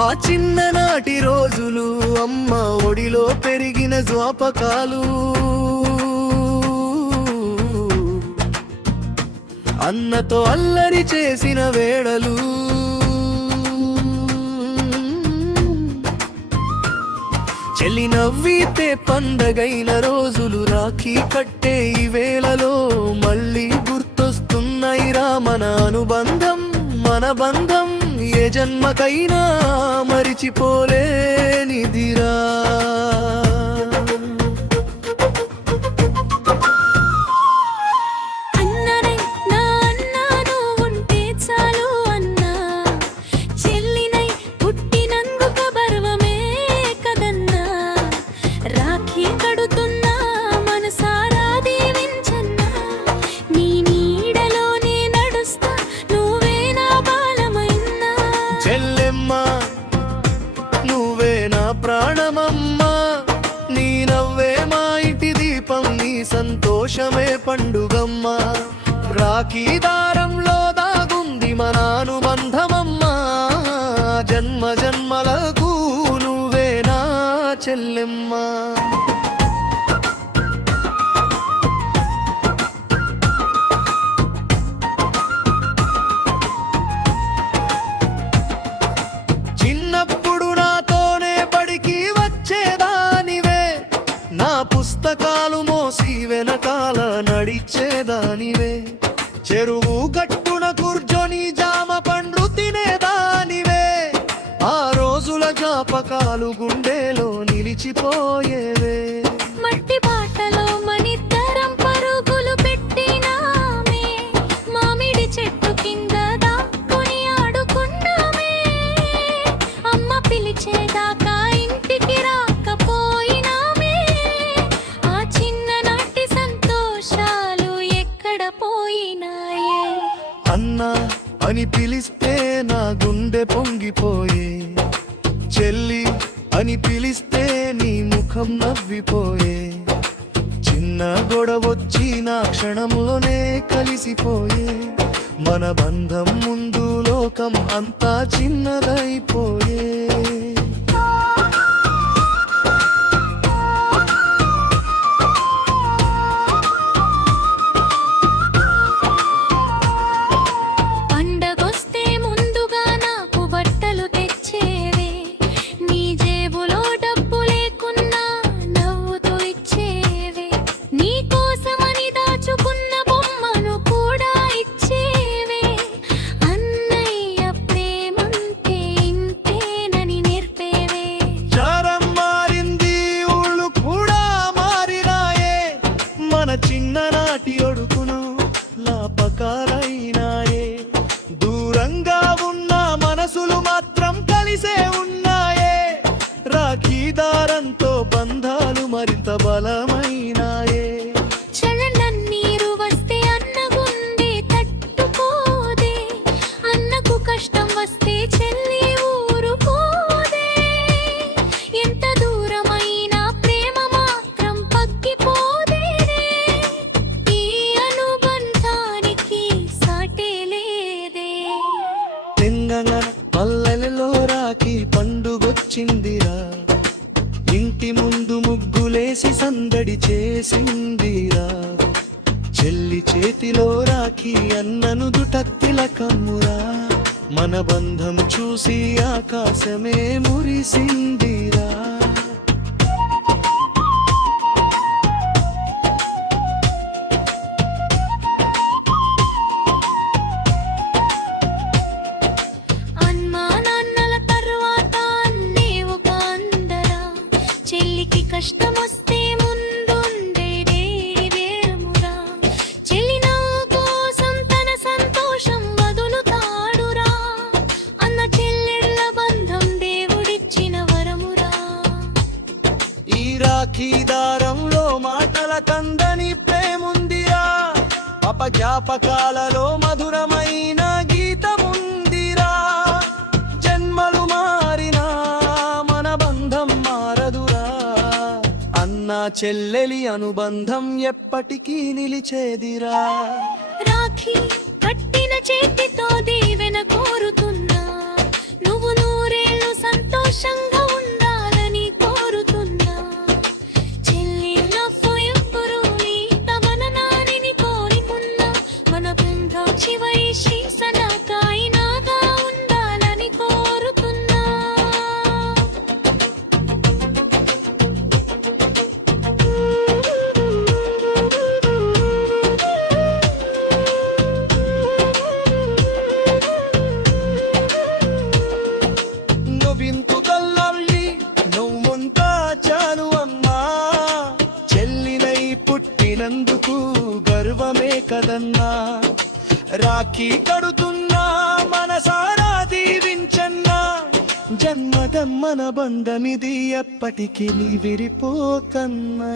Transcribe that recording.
ఆ చిన్ననాటి రోజులు అమ్మ ఒడిలో పెరిగిన జ్ఞాపకాలు, అన్నతో అల్లరి చేసిన వేళలు, చెల్లి నవ్వితే పండగైన రోజులు, రాఖీ కట్టే ఈ వేళలో మళ్ళీ గుర్తొస్తున్నాయిరా మన అనుబంధం, మన బంధం ఏ జన్మకైనా మరిచిపోలేనిదిరా. నువ్వే నా ప్రాణమమ్మా, నీ నవ్వే మా ఇంటి దీపం, నీ సంతోషమే పండుగమ్మా. రాఖీ దారంలో దాగుంది మన అనుబంధమమ్మా, జన్మ జన్మలకు నువ్వే నా చెల్లెమ్మా. పుస్తకాలు మోసి వెనకాల నడిచేదానివే, చెరువు గట్టున కూర్చొని జామ పండ్లు తినేదానివే, ఆ రోజుల జ్ఞాపకాలు గుండెలో నిలిచిపోయేవే. మట్టి బాటలో మనిద్దరం పరుగులు పెట్టినామే, మామిడి చెట్టు కింద దాక్కుని ఆడుకున్నామే, అమ్మ పిలిచేదాకా ఇంటికి రాకపోయినామే, ఆ చిన్ననాటి సంతోషాలు ఎక్కడ పోయినాయే. అన్నా అని పిలిస్తే నా గుండె పొంగిపోయే, చెల్లి అని పిలిస్తే నీ ముఖం నవ్విపోయే, చిన్న గొడవొచ్చి నా క్షణంలోనే కలిసిపోయే, మన బంధం ముందు లోకం అంతా చిన్నదైపోయే. చిన్ననాటి ఒడుకును లాపకాలైనాయే, దూరంగా ఉన్న మనసులు మాత్రం కలిసే ఉన్నాయే, రాఖీ దారంతో బంధాలు మరింత బలమైనాయే. చలనన్నీరు వస్తే అన్న గుండె తట్టుకోదే, అన్నకు కష్టం వస్తే చెల్లి ఊరుకోదే, ఎంత దూరమైనా ప్రేమ మాత్రం పక్కిపోదే, పల్లెలలో రాఖీ పండుగొచ్చిందిరా, ఇంటి ముందు ముగ్గులేసి సందడి చేసిందిరా, చెల్లి చేతిలో రాఖీ అన్నను దుటత్తిలకమ్మురా, మన బంధం చూసి ఆకాశమే మురిసిందిరా. కష్టమొస్తే ముందుండేదే వేమురా, చెల్లి నవ్వు కోసం తన సంతోషం వదులుతాడురా, అన్న చెల్లెళ్ళ బంధం దేవుడిచ్చిన వరమురా. ఈ రాఖీ దారంలో మాటల కందని ప్రేముందిరా, అపజ్ఞాపకాలలో మధురమైన గీతముందిరా, జన్మలు మారినా మన బంధం మారదురా, అన్నా చెల్లెలి అనుబంధం ఎప్పటికీ నిలిచేదిరా. రాఖీ కట్టిన చేతితో దీవెన కోరుతున్నా, నువ్వు నూరేళ్ళు రాఖీ కడుతున్నా మనసారా దీవించన్నా జన్మదమ్మన బంధమిది ఎప్పటికీ విరిపోకన్నా